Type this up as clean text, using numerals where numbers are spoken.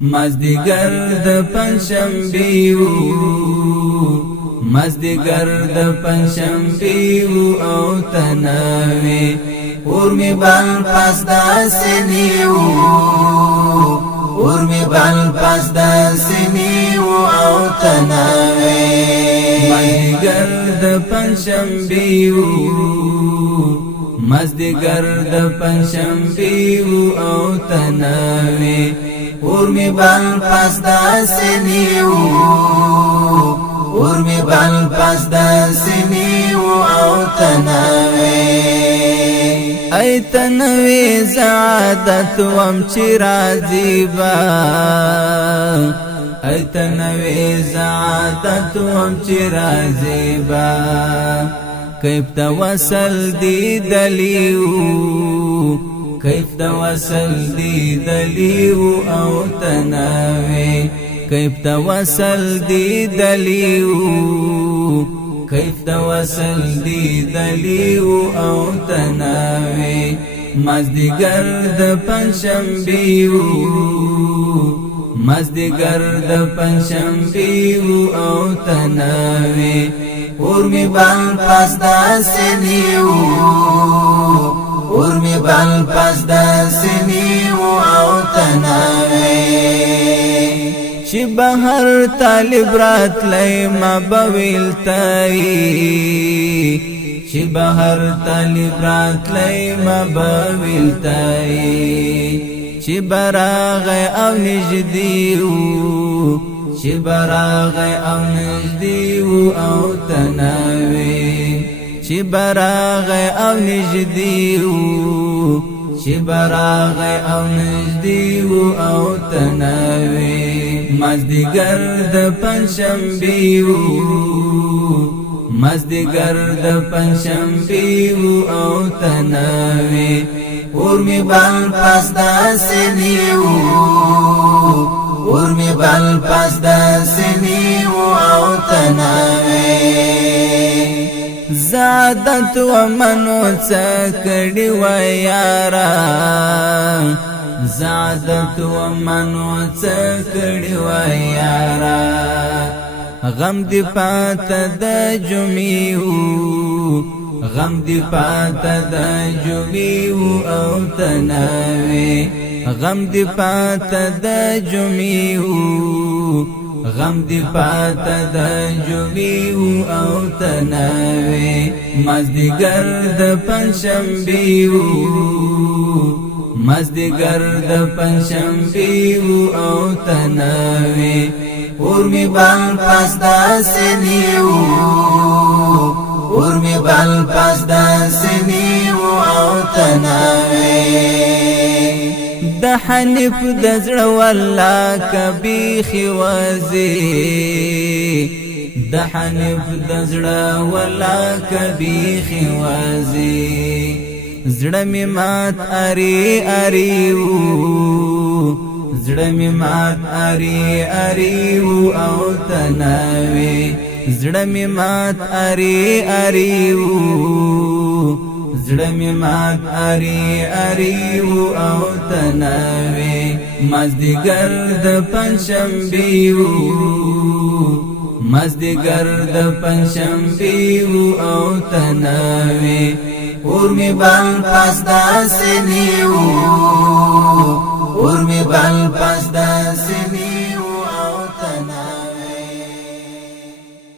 مازدیګر د پنځشنبه مازدیګر د پنځشنبه او تنوي اور می بال پاس د سنیو اور می بال پاس د سنیو او تنوي مازدیګر د پنځشنبه مازدیګر د پنځشنبه او تنوي اور می بال پاس دا سنیو اور می بال پاس دا سنیو او تنوي ای تنوي زعادت وم چی راضی با ای تنوي زعادت وم چی راضی با کیف توسل دی دلیو کیف توسل دی دلیو او تنوي کیف توسل دی دلیو کیف توسل دی دلیو او تنوي مازدیګر د پنځشنبه مازدیګر د پنځشنبه او تنوي اور می بال پاس دا سنیو اور می بال پاس دا سنیو او تنوي چی بهر طالب رات لای ما بویل تای چی بهر طالب رات لای ما بویل تای چی براغ او نجدیو چی براغ او نجدیو او تنوي چی براغ او نجدیو چی براغ او نجدیو او تنوي مازدیګر د پنځشنبه مازدیګر د پنځشنبه او تنوي اور می بال پاس دا سنیو اور می بال پاس دا سنیو او تنوي زادت و منو چکڑی و یارا زادت و منو چکڑی و یارا غم دی پات د جمیو غم دی پات د جمیو او تنوي غم دی پات د جمیو غم دی پات د جمیو او تنوي مازدیګر د پنځشنبه مازدیګر د پنځشنبه او تنوي اور می بال پاس دا سنیو اور می بال پاس دا سنیو او تنوي د حنیف د زړه والله کبي خوازي د حنیف د زړه والله کبي خوازي زړه می مات اری اریو زړه می مات اری اریو او تنوي زړه می مات اری اریو زړه می مات اری اریو او تنوي مازدیګر د پنځشنبه مازدیګر د پنځشنبه او تنوي اور می بال پاس دا سنیو اور می بال پاس دا سنیو